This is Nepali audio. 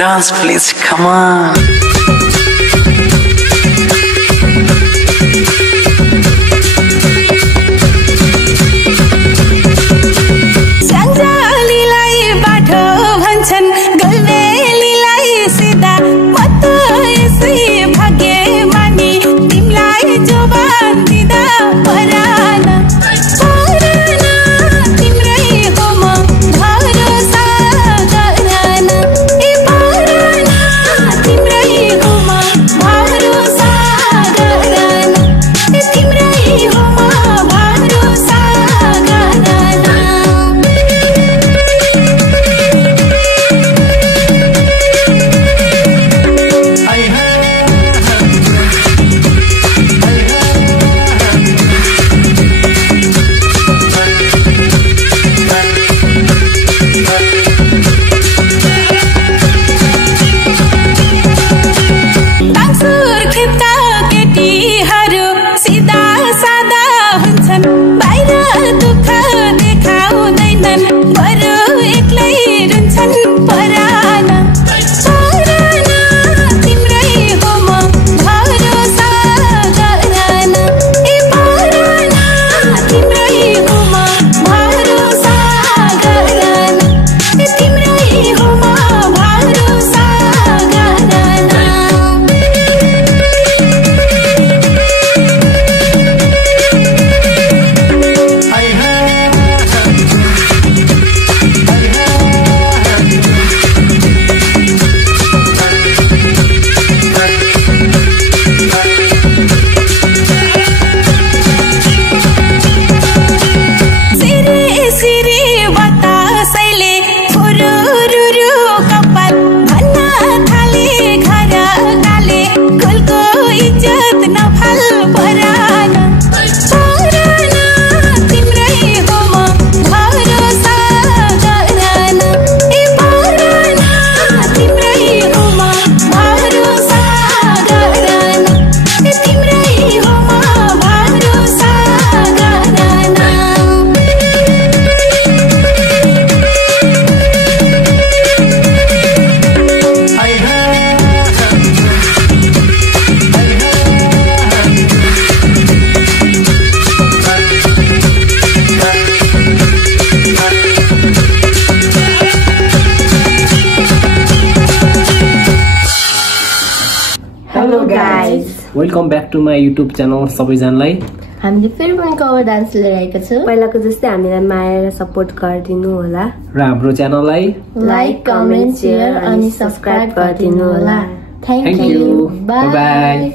Dance please, come on. Hello guys, welcome back to my YouTube channel. सबैजनालाई हामीले फेरि पनि कभर डान्स लिएर आएका छौं। पहिलाको जस्तै हामीलाई माया र सपोर्ट गरिदिनु होला र हाम्रो च्यानललाई लाइक, कमेन्ट, शेयर अनि सब्स्क्राइब गरिदिनु होला। Thank you. बाइ।